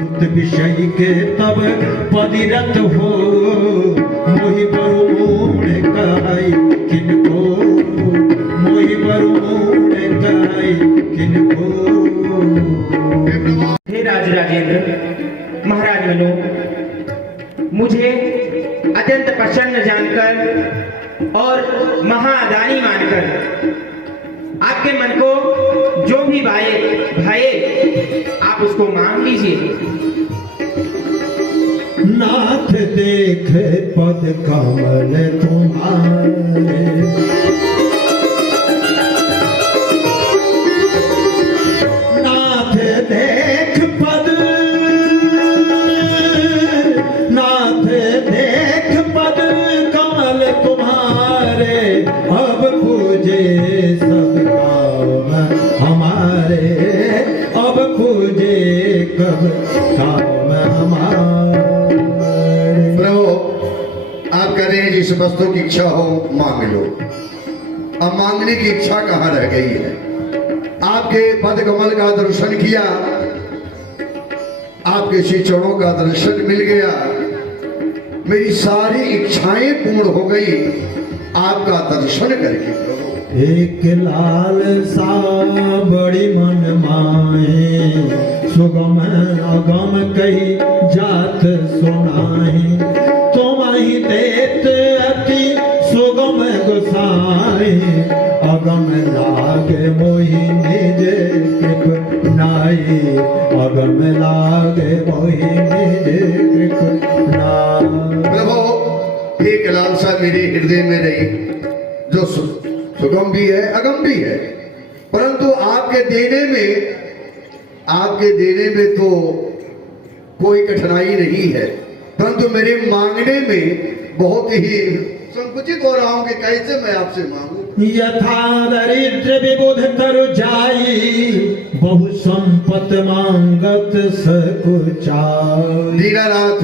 विषय के तब पदिरत हो मोहि बरुण कहै किनको मोहि बरुण कहै किनको। हे राज राजेंद्र, महाराज मनु, मुझे अत्यंत प्रसन्न जानकर और महादानी मानकर आपके मन को जो भी भाए आप उसको मांग लीजिए। नाथ देख पद कमल तुम्हारे, नाथ देख पद, नाथ देख पद कमल तुम्हारे, अब पूजे सब काम हमारे, अब पूजे कब काम हमारे। प्रभु, आप कह रहे हैं जिस वस्तु की इच्छा हो मांग लो। अब मांगने की इच्छा कहाँ रह गई है? आपके पद कमल का दर्शन किया, आपके श्री चरणों का दर्शन मिल गया, मेरी सारी इच्छाएं पूर्ण हो गई आपका दर्शन करके। प्रभु, एक लाल सा बड़ी मन माए, सुगम अगम कही जात सुनाए, तुम ही देत अति सुगम गोसाई, अगम लागे मोहि निज कृप नाई, अगम लागे मोहि निज कृप नाई। प्रभु, एक लालसा मेरे हृदय में रही जो सुगम भी है अगम भी है, परंतु आपके देने में तो कोई कठिनाई नहीं है, परंतु मेरे मांगने में बहुत ही संकुचित हो रहा हूं कि कैसे मैं आपसे मांगू। यथा दरिद्र विबुध तरु जाई, बहु संपत मांगत सकुचाई। दीनानाथ,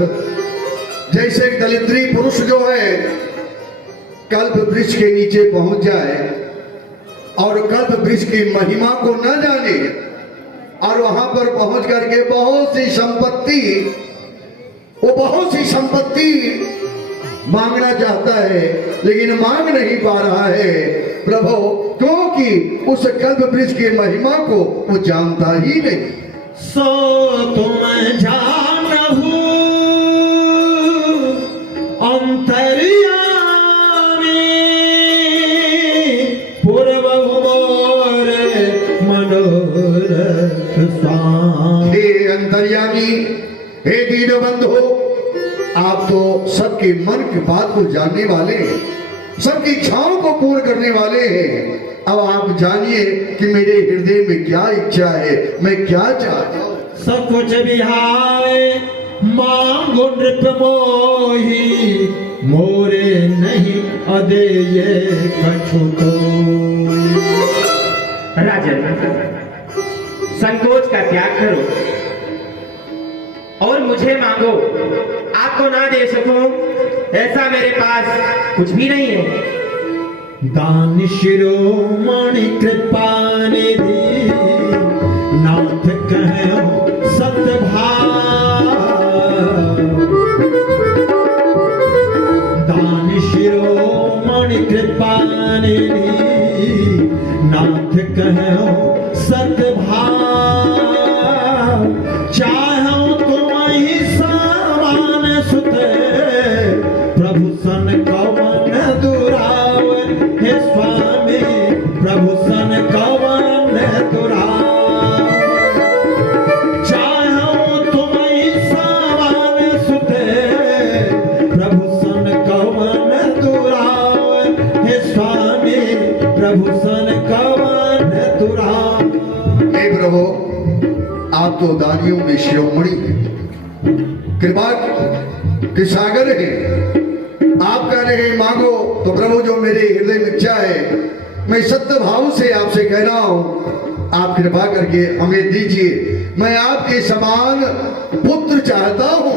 जैसे एक दरिद्री पुरुष जो है कल्प वृक्ष के नीचे पहुंच जाए और कल्प वृक्ष की महिमा को न जाने और वहां पर पहुंच करके बहुत सी संपत्ति मांगना चाहता है लेकिन मांग नहीं पा रहा है प्रभु, क्योंकि उस कल्प वृक्ष की महिमा को वो जानता ही नहीं। सो तुम जानहु अंतर्यामी, पूर्व मोर मनोरथ साम। हे अंतर्यामी, हे दीनबंधु, आप तो सबके मन की बात को जानने वाले हैं, सबकी इच्छाओं को पूर्ण करने वाले हैं। अब आप जानिए कि मेरे हृदय में क्या इच्छा है, मैं क्या चाहता हूँ। सब कुछ बिहाए मांगो नृप मोही, मोरे नहीं अदेय कछु तो। राजन, संकोच का त्याग करो और मुझे मांगो। आपको ना दे सकूं ऐसा मेरे पास कुछ भी नहीं है। दान शिरोमणि कृपा निधि, नाथ कहो सतभाव। दान शिरोमणि कृपा निधि, नाथ कहो सतभाव। चाहो तुम ही सामान सुते, प्रभु सन कवन दुराव। हे स्वामी, प्रभु सन कवन दुराव। चाहो तुम ही सामान सुते, प्रभु सन कवन दुराव। हे स्वामी, प्रभु सन कवन दुराव। हे प्रभु, आप तो दानियों में शिरोमणि हैं, कृपा के सागर हैं। आप कह रहे हैं मांगो, तो प्रभु जो मेरे हृदय में इच्छा है मैं सत्य भाव से आपसे कह रहा हूं, आप कृपा करके हमें दीजिए। मैं आपके समान पुत्र चाहता हूं,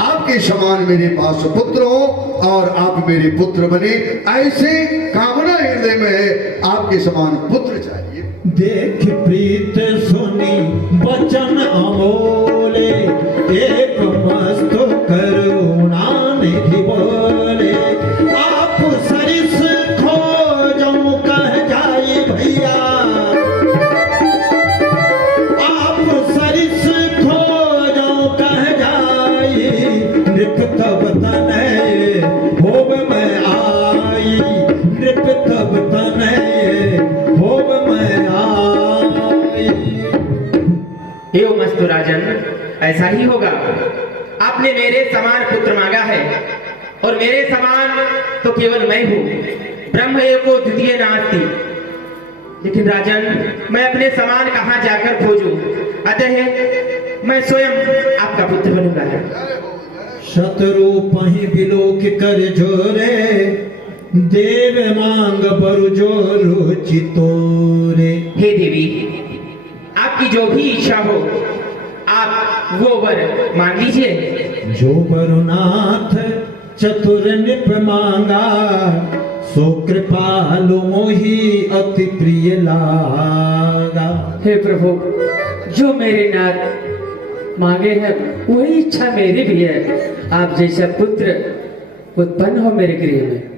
आपके समान मेरे पास पुत्र हो और आप मेरे पुत्र बने, ऐसे कामना हृदय में है। आपके समान पुत्र चाहिए। देख प्रीत सुनी बचन अमोले, ऐसा ही होगा। आपने मेरे समान पुत्र मांगा है और मेरे समान तो केवल मैं हूँ, ब्रह्म एको द्वितीय नास्ति। लेकिन राजन, मैं अपने समान कहाँ जाकर खोजूं? अतः मैं स्वयं आपका पुत्र बनूंगा। शत्रु पहि बिलोक कर जोरे, देव मांग बरु जोरु चितोरे। हे देवी, आपकी जो भी इच्छा हो आप वो वर मांग लीजिए। जो बरुनाथ चतुर निप मांगा, सो कृपालु मोहि अति प्रिय लागा। हे प्रभु, जो मेरे नाथ मांगे हैं वही इच्छा मेरी भी है। आप जैसा पुत्र उत्पन्न हो मेरे गृह में।